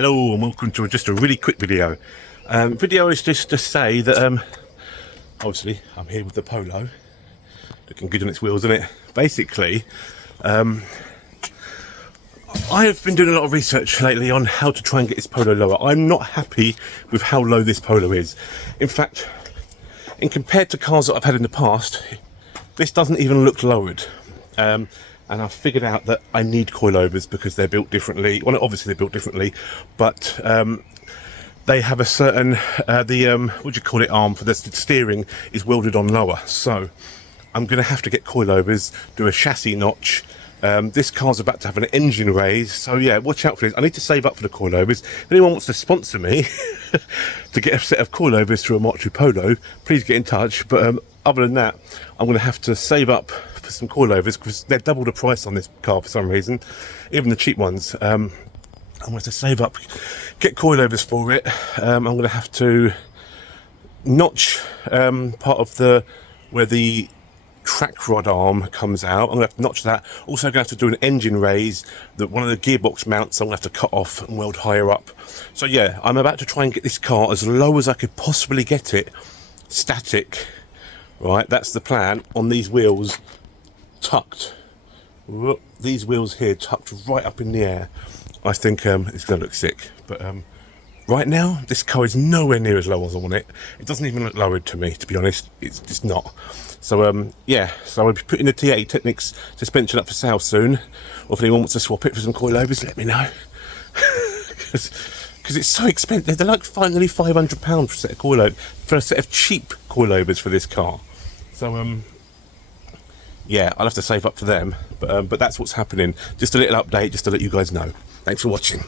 Hello and welcome to just a really quick video. Video is just to say that obviously I'm here with the Polo, looking good on its wheels, isn't it? Basically, I have been doing a lot of research lately on how to try and get this Polo lower. I'm not happy with how low this Polo is. In fact, in compared to cars that I've had in the past, this doesn't even look lowered. And I've figured out that I need coilovers because they're built differently. Well, obviously they're built differently, but they have a certain, what do you call it, arm for the steering is welded on lower. So I'm going to have to get coilovers, do a chassis notch. This car's about to have an engine raise, so yeah, watch out for this. I need to save up for the coilovers. If anyone wants to sponsor me to get a set of coilovers through a Marchu Polo, please get in touch. But other than that, I'm going to have to save up for some coilovers because they're double the price on this car for some reason, even the cheap ones. I'm going to save up, get coilovers for it. I'm going to have to notch part of the where the track rod arm comes out. I'm going to have to notch that. Also going to have to do an engine raise that one of the gearbox mounts I'm going to have to cut off and weld higher up. So yeah, I'm about to try and get this car as low as I could possibly get it, static, right? That's the plan, on these wheels tucked. Whoop, these wheels here tucked right up in the air. I think it's going to look sick, but right now this car is nowhere near as low as I want it. It doesn't even look lowered to me, to be honest. It's just not. So yeah, so I'll be putting the TA Technix suspension up for sale soon, or if anyone wants to swap it for some coilovers, let me know. Because it's so expensive. They're like nearly £500 for a set of coilovers, for a set of cheap coilovers for this car. So yeah, I'll have to save up for them, but that's what's happening. Just a little update, just to let you guys know. Thanks for watching.